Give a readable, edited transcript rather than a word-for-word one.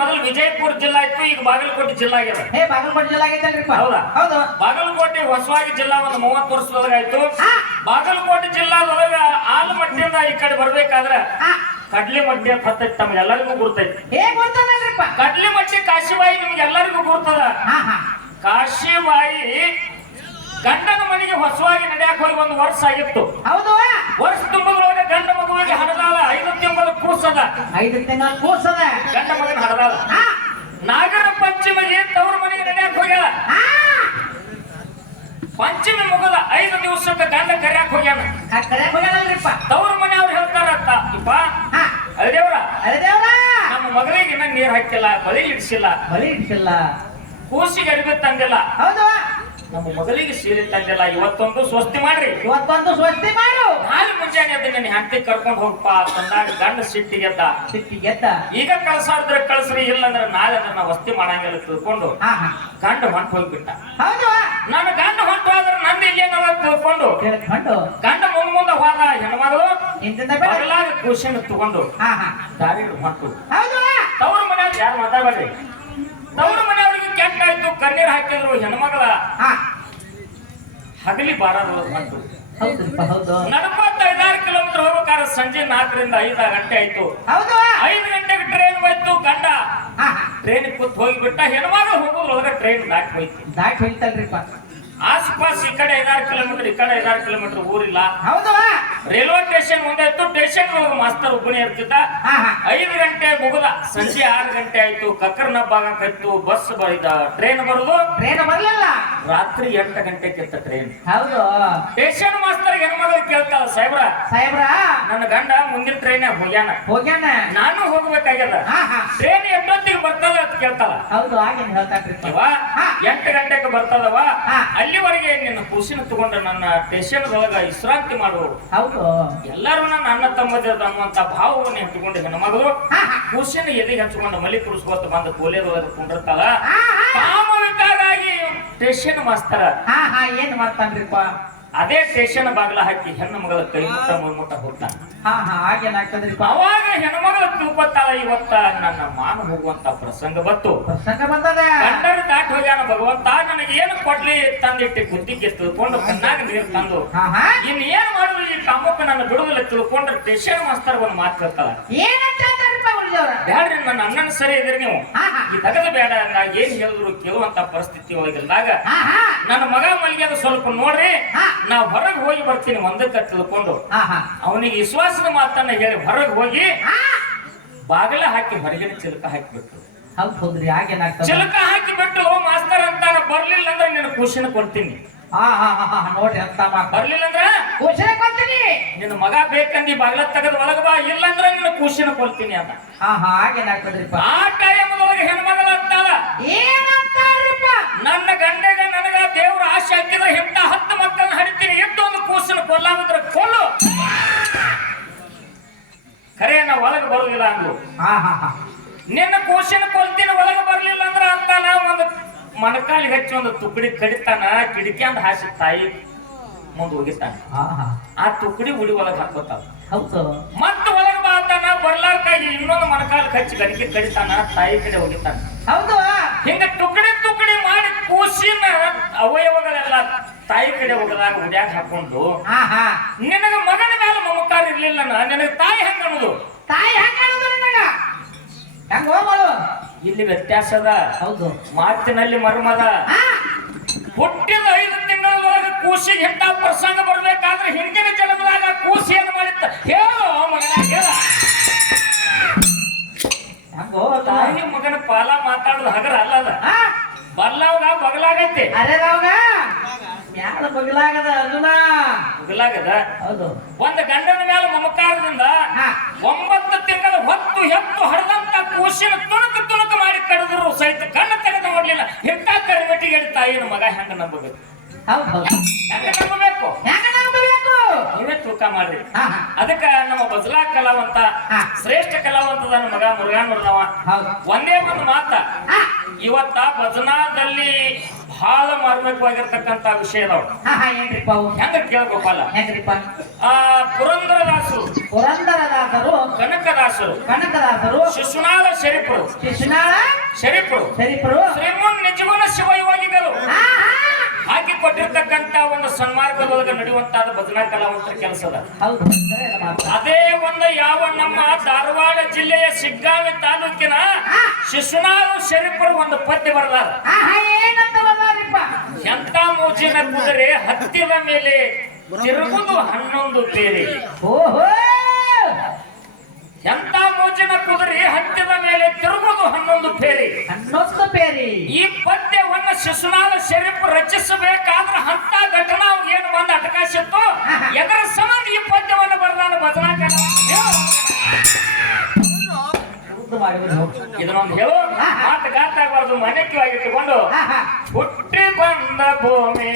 ಮೊದಲು ವಿಜಯಪುರ ಜಿಲ್ಲಾ ಇತ್ತು, ಈಗ ಬಾಗಲಕೋಟೆ ಜಿಲ್ಲಾ ಆಗ್ಯದ. ಬಾಗಲಕೋಟೆ ಜಿಲ್ಲಾ ಆಗೈತಲ್ರಿಪ್ಪ? ಹೌದಾ? ಹೌದು. ಬಾಗಲಕೋಟೆ ಹೊಸವಾಗಿ ಜಿಲ್ಲಾ ಒಂದು 30 ವರ್ಷದೊಳಗೆ ಆಯ್ತು. ಬಾಗಲಕೋಟೆ ಜಿಲ್ಲಾದೊಳಗ ಆಲಮಟ್ಟಿಯಿಂದ ಈ ಕಡೆ ಬರ್ಬೇಕಾದ್ರ ಕಡ್ಲಿ ಮಟ್ಟಿ ಅಂತ ಹತ್ತೈತಿ, ತಮ್ಗೆಲ್ಲರಿಗೂ ಗುರ್ತೈತಿ. ಕಡ್ಲಿ ಮಟ್ಟಿ ಕಾಶಿಬಾಯಿ ನಿಮ್ಗೆಲ್ಲರಿಗೂ ಗುರ್ತದ. ಕಾಶಿಬಾಯಿ ಗಂಡನ ಮನೆಗೆ ಹೊಸವಾಗಿ ನಡೆಯಕ್ ಹೋಗಿ 1 ವರ್ಷ ಆಗಿತ್ತು. ಹೌದು. ವರ್ಷ ತುಂಬದ್ರೊಳಗೆ ಗಂಡ ಮಗುವಿಗೆ ಹಡದಾಳ. 5 ತಿಂಗಳ ಕೂಸದ. 5 ತಿಂಗಳ ಕೂಸದ ಗಂಡ ಮಗನ ಹಡದಾಳ. ನಾಗರ ಪಂಚಮಿಗೆ ತವ್ರ ಮನೆಗೆ ನಡೆಯಕ್ ಹೋಗ್ಯಾಳ. ಪಂಚಮಿ ಮುಗದ 5 ದಿವಸಕ್ಕೆ ಗಂಡ ಕರ್ಯಾಕ್ ಹೋಗ್ಯಾನ. ತವ್ರ ಮನೆ ಅವ್ರು ಹೇಳ್ತಾರತ್ತ, ಇಪ್ಪ ಅಳದೇವ್ರ ನಮ್ಮ ಮಗಳಿಗೆ ಇನ್ನ ನೀರ್ ಹಾಕಿಲ್ಲ, ಬಳಿ ಇಡ್ಸಿಲ್ಲ, ಕೂಸಿಗೆ ಅರಿವಿ ತಂದಿಲ್ಲ, ನಮ್ಮ ಮಗಳಿಗೆ ಸೀರೆ ತಂದಿಲ್ಲ. ಇವತ್ತೊಂದು ಸ್ವಸ್ತಿ ಮಾಡ್ರಿ, ನಾಳೆ ಮುಂಜಾನೆ ಅದನ್ನ ಹೆಂಡತಿ ಕರ್ಕೊಂಡು ಹೋಗಪ್ಪ ತಂದಾಗ ಗಂಡ ಸಿಟ್ಟಿಗೆದ್ದ. ಈಗ ಕಳ್ಸಾಡಿದ್ರೆ ಕಳ್ಸ್ರಿ, ಇಲ್ಲಂದ್ರೆ ನಾಳೆ ಅದನ್ನ ವಸ್ತಿ ಮಾಡಂಗಿಲ್ಲ ತಿಳ್ಕೊಂಡು ಗಂಡ ಹೊಂಟ ಹೋಗ್ಬಿಟ್ಟ. ನಾನು ಗಂಡ ಹೊಂಟು ಆದ್ರೆ ನಂದು ಇಲ್ಲೇನವ ತಿಳ್ಕೊಂಡು ಗಂಡ ಮುಂದ ಹೋದ. ಹೆಣ್ಮಗಳು ಬಗಲಾಗ ಕೂಸಿನ ತಗೊಂಡು ದಾರಿ ಹೊಂಟು. ತವ್ರ ಮನೆಯವ್ರು ಯಾರು ಮಾತಾಡ್ಬೇಡ್ರಿ. ತವ್ರ ಮನೆಯವ್ರಿಗೆ ಕೆಟ್ಟಾಯ್ತು, ಕಣ್ಣೀರ್ ಹಾಕಿದ್ರು. ಹೆಣ್ಮಗಳ ಹಗಲಿ ಬಾರದೊಳಗೆ ಬಂತು. ನಡ್ಕೊಂತ 5-6 ಕಿಲೋಮೀಟರ್ ಹೋಗ್ಬೇಕಾದ್ರೆ ಸಂಜೆ 4 ರಿಂದ 5 ಗಂಟೆ ಆಯ್ತು. 5 ಗಂಟೆಗೆ ಟ್ರೈನ್ ಹೋಯ್ತು. ಗಂಡ ಟ್ರೈನ್ ಕೂತ್ ಹೋಗಿಬಿಟ್ಟ. ಹೆಣ್ಮಗಳು ಹೋಗೋದ್ರೊಳಗೆ ಟ್ರೈನ್ ದಾಟಿ ಹೋಯ್ತಲ್ರಿಪ್ಪ. ಆಸ್ಪಾಸ್ ಈ ಕಡೆ 5-6 ಕಿಲೋಮೀಟರ್, ಈ ಕಡೆ 5-6 ಕಿಲೋಮೀಟರ್ ಊರಿಲ್ಲ. ರೈಲ್ವೆ ಸ್ಟೇಷನ್ ಮುಂದೆ ಇತ್ತು. ಸ್ಟೇಷನ್ ಒಳಗೆ ಮಾಸ್ತರ್ ಒಬ್ಬನೇ ಇರ್ತಿದ್ದ. 5 ಗಂಟೆ ಮುಗಿದ. ಸಂಜೆ 6 ಗಂಟೆ ಆಯ್ತು. ಕಕ್ಕರ್ನ ಭಾಗಕ್ಕಾಯ್ತು. ಬಸ್ ಟ್ರೈನ್ ಬರುದು ಬರಲಿಲ್ಲ. ರಾತ್ರಿ 8 ಗಂಟೆಗೆ ಇತ್ತ ಟ್ರೈನ್. ಸ್ಟೇಷನ್ ಮಾಸ್ತರ್ ಹೆಣ್ಮಗಳು ಕೇಳ್ತಾಳ, ಸಾಹೇಬ್ರ ನನ್ನ ಗಂಡ ಮುಂದಿನ ಟ್ರೈನ್ ಹೋಗ್ಯಾನ, ನಾನು ಹೋಗ್ಬೇಕಾಗ್ಯದ, ಟ್ರೈನ್ ಎಷ್ಟೊತ್ತಿಗೆ ಬರ್ತದ ಅಂತ ಕೇಳ್ತಾಳ. 8 ಗಂಟೆಗೆ ಬರ್ತದವ, ಅಲ್ಲಿವರೆಗೆ ನಿನ್ನ ಕೂಸಿನ ತಗೊಂಡು ನನ್ನ ಸ್ಟೇಷನ್ ಒಳಗ ವಿಶ್ರಾಂತಿ ಮಾಡು. ಎಲ್ಲರೂ ನನ್ನ ಅಣ್ಣ ತಮ್ಮದ ಅನ್ನುವಂತ ಭಾವವನ್ನು ಇಟ್ಟುಕೊಂಡು ಹೆಣ್ಮಗಳು ಕೂಸಿನ ಎದೆಗೆ ಹಚ್ಕೊಂಡು ಮಲಿ ಕುಡಿಸ್ಕೊತ ಬಂದು ಕೋಲೆದೊಳಗೆ ಕುಂಡಿರ್ತಾಳ. ಕಾಮವಿಕಾರಾಗಿ ಸ್ಟೇಷನ್ ಮಾಸ್ತರ ಏನ್ ಮಾಡ್ತಾನ್ರಿಪ್ಪ? ಅದೇ ಸ್ಟೇಷನ್ ಬಾಗಿಲ ಹಾಕಿ ಹೆಣ್ಣು ಮಗಳ ಕೈ ಮುಟ್ಟ ಹೋಗ್ತಾನ. ಅವಾಗ ಹೆಣ್ಮಗಳು ತಿಳ್ಕೊತಾಳ, ಇವತ್ತ ನನ್ನ ಮಾನ ಹೋಗುವಂತ ಪ್ರಸಂಗ ಬಂದದ. ಗಂಡನ ದಾಟಿ ಹೋಗ್ಯಾನ ಭಗವಂತ, ನನಗೆ ಏನು ಕೊಡ್ಲಿ ತಂದಿಟ್ಟು ಬುದ್ಧಿಗೆ ತಿಳ್ಕೊಂಡು ಕಣ್ಣಾಗ ನೀರು ತಂದು ಇನ್ ಏನ್ ಮಾಡುದು ಈ ಕಾಮಕ್ಕೆ ನನ್ನ ಬಿಡುದಿಲ್ಲ ತಿಳ್ಕೊಂಡ್ರೆ ಸ್ಟೇಷನ್ ಮಾಸ್ತರ್ ಒಂದು ಮಾತು ಹೇಳ್ತಾಳ, ಬ್ಯಾಡ್ರಿ ನನ್ನ ಅಣ್ಣನ ಸರಿ ಇದ್ರಿ ನೀವು, ಈ ತಗದ ಬೇಡ. ನಾ ಏನ್ ಹೇಳಿದ್ರು ಕೇಳುವಂತ ಪರಿಸ್ಥಿತಿ ಒಳಗಿಲ್ದಾಗ ನನ್ನ ಮಗ ಮಲ್ಗ್ಯದ ಸ್ವಲ್ಪ ನೋಡ್ರಿ, ನಾ ಹೊರಗೆ ಹೋಗಿ ಬರ್ತೀನಿ ಒಂದಕ್ಕೆ ತಿಳ್ಕೊಂಡು ಅವನಿಗೆ ವಿಶ್ವಾಸದ ಮಾತನ್ನ ಹೇಳಿ ಹೊರಗೆ ಹೋಗಿ ಬಾಗಿಲ ಹಾಕಿ ಹೊರಗಿನ ಚಿಲಕ ಹಾಕಿಬಿಟ್ಟು ಚಿಲಕ ಹಾಕಿಬಿಟ್ಟು ಮಾಸ್ತರ್ ಅಂತಾನ, ಬರ್ಲಿಲ್ಲ ಅಂದ್ರೆ ನಿನ್ನ ಕೂಸಿನ ಕೊಡ್ತೀನಿ, ನೋಡ್ರಿ ಅಂತ ಬರ್ಲಿಲ್ಲ ಅಂದ್ರ ಕೂಸಿನ ಕೊಡ್ತೀನಿ, ನಿನ್ನ ಮಗ ಬೇಕಂದಿ ಬಾಗಿಲ ತೆಗೆದು ಒಳಗ ಬಾ, ಇಲ್ಲಂದ್ರ ನಿನ್ನ ಕೂಸಿನ ಕೊಡ್ತೀನಿ ಅಂತ. ಆ ಟೈಮ್ದೊಳಗೆ ಹೆಣ್ಮಗಳ ಅಂತಾಳ, ನನ್ನ ಗಂಡಗ ನನಗ ದೇವ್ರ ಆಶೆ ಹಾಕಿದ್ರೆ ಇಂತ 10 ಮಕ್ಕಳನ್ನ ಹಡಿತೀನಿ, ಎಷ್ಟೊಂದು ಕೂಸಿನ ಕೊಲ್ಲಾಮಿದ್ರ ಕೊಲ್ಲು, ಖರೆ ನಾ ಒಳಗೆ ಬರುದಿಲ್ಲ ಅಂದ್ರು. ನಿನ್ನ ಕೂಸಿನ ಕೊಲ್ತೀನಿ, ಒಳಗೆ ಬರ್ಲಿಲ್ಲ ಅಂದ್ರ ಅಂತ ನಾವು ಒಂದು ಮಣಕಾಲಿಗೆ ಹಚ್ಚಿ ಒಂದು ತುಕಡಿ ಕಡಿತಾನ, ಕಿಡಿಕ್ಯಾಂದ ಹಾಸಿ ತಾಯಿ ಮುಂದೆ ಹೋಗಿತಾನ. ಆ ತುಕಡಿ ಉಡಿ ಒಳಗೆ ಹಾಕೋತಾವ. ಮತ್ತ ಒಳಗೆ ಬಾತಾನ, ಬರ್ಲಾರ್ಕಾಗಿ ಇನ್ನೊಂದು ಮಣಕಾಲಿಗೆ ಹಚ್ಚಿ ಗಡಿಗೆ ಕಡಿತಾನ, ತಾಯಿ ಕಡೆ ಹೋಗಿತಾನ. ಹಿಂಗ ತುಕಡಿ ಮಾಡಿ ಕೂಸಿನ ಅವಯವಗಳೆಲ್ಲ ತಾಯಿ ಕಡೆ ಹೋಗದಾಗ ಉಡ್ಯಾಗ ಹಾಕೊಂಡು, ನಿನಗ ಮಗನ ಮೇಲೆ ಮಮಕಾರ ಇರ್ಲಿಲ್ಲ, ನಿನಗ ತಾಯಿ ಹೆಂಗ ಅನ್ನೋದು, ಇಲ್ಲಿ ವ್ಯತ್ಯಾಸ ಅದ. ಮಾತಿನಲ್ಲಿ ಮರ್ಮದ. ಹುಟ್ಟಿದ 5 ತಿಂಗಳೊಳಗೆ ಕೂಸಿಗೆ ಎಂತ ಪ್ರಸಂಗ ಬರ್ಬೇಕಾದ್ರೆ ಹಿಂದಿನ ಜನ್ಮದಾಗ ಕೂಸಿ ಏನ್ ಮಾಡಿತ್ತ ಹೇಳು ಮಗನ, ಹೇಳ. ತಾಯಿ ಮಗನ ಪಾಲ ಮಾತಾಡೋದು ಹಗರ ಅಲ್ಲದ. ಬರ್ಲಾವಾಗ ಬಗಲಾಗತ್ತೆ, ಬಗಲಾಗದ. ಒಂದು ಗಂಡನ ಮೇಲೆ ಮಮಕಾರದಿಂದ 9 ತಿಂಗಳ ಹೊತ್ತು ಹೆತ್ತು ಹರಿದಂತ ಕೂಸಿನ ತುಣುಕು ಮಾಡಿ ಕಡಿದ್ರು ಸಹಿತ ಕಣ್ಣು ತೆಗೆದು ನೋಡ್ಲಿಲ್ಲ. ಎಂತ ಕರಿಮೆಟ್ಟಿಗೆ ತಾಯಿನ ಮಗ ಹೆಂಗ ನಂಬಬೇಕು? ಹೆಂಗ ನಂಬಬೇಕು? ನೀವೇ ತೂಕ ಮಾಡ್ರಿ. ಅದಕ್ಕ ನಮ್ಮ ಬಜಲಾ ಕಲಾವಂತ, ಶ್ರೇಷ್ಠ ಕಲಾವಂತದ ನಮ್ಮ ಮಗ ಮುರುಘಾನ್ ನೋಡ್ದವ. ಒಂದೇ ಒಂದು ಮಾತ, ಇವತ್ತ ಭಜನಾದಲ್ಲಿ ಬಹಳ ಮಾರ್ಮಿಕವಾಗಿರ್ತಕ್ಕಂತ ವಿಷಯ ಅದಾವ. ಏನ್ರಿಪ್ಪ ಅವು? ಹೆಂಗ ಕೇಳ್ಬೇಕಲ್ಲ, ಹೆಂಗ್ರಿಪ್ಪ? ಪುರಂದರದಾಸರು, ಪುರಂದರದಾಸರು, ಕನಕದಾಸರು, ಕನಕದಾಸರು, ಶಿಶುನಾಳ ಶರೀಫರು, ಶಿಶುನಾಳ ಶರೀಫರು, ಶರೀಫರು, ಶ್ರೀಮನ್ ನಿಜಗುಣ ಶಿವಯೋಗಿಗಳು ಹಾ, ಹಾ. ಹಾಕಿ ಕೊಟ್ಟಿರ್ತಕ್ಕಂತ ಒಂದು ಸನ್ಮಾರ್ಗದೊಳಗೆ ನಡೆಯುವಂತಾದ ಭಜನಾ ಕಲಾವಂತರ ಕೆಲಸದ. ಹೌದು, ಸರಿ ಅದ ಮಾತು. ಅದೇ ಒಂದು ಯಾವ ನಮ್ಮ ಧಾರವಾಡ ಜಿಲ್ಲೆಯ ಶಿಗ್ಗಾಂವಿ ತಾಲೂಕಿನ ಶಿಶುನಾಳ ಶರೀಫರು ಒಂದು ಪದ್ಯ ಬರೆದಾರ. ಏನಂತ ಬಂದಾರಿಪ್ಪ? ಎಂತ ಮೋಜಿನ ಕುದುರೆ ಹತ್ತಿದ ಮೇಲೆ ತಿರುಗುದು 11 ಬೇರೆ. ಓಹೋ, ಎಂತ ಮೋಜಿನ ಕುದುರೆ ಹತ್ತಿದ ಮೇಲೆ ತಿರುಗುದು 11 ಬೇರೆ. 11 ಬೇರೆ. ಈ ಪದ್ಯವನ್ನ ಶಿಶುನಾಳ ಶರೀಫ್ ರಚಿಸಬೇಕಾದ್ರೆ ಅಂತ ಘಟನಾ ಏನು ಬಂದ ಅಟಕಾಶಿತ್ತು, ಎದರ ಸಂಬಂಧ ಈ ಪದ್ಯವನ್ನು ಬರೆದಾನ ಭಜನಾ ಕಲಾ. ಇದನ್ನೊಂದು ಹೇಳು, ಮಾತು ಗಾತಾಗಬಾರ್ದು, ಮನೆಕ್ಕಿವಾಗಿಟ್ಟುಕೊಂಡು ಹುಟ್ಟಿ ಬಂದ ಭೂಮಿ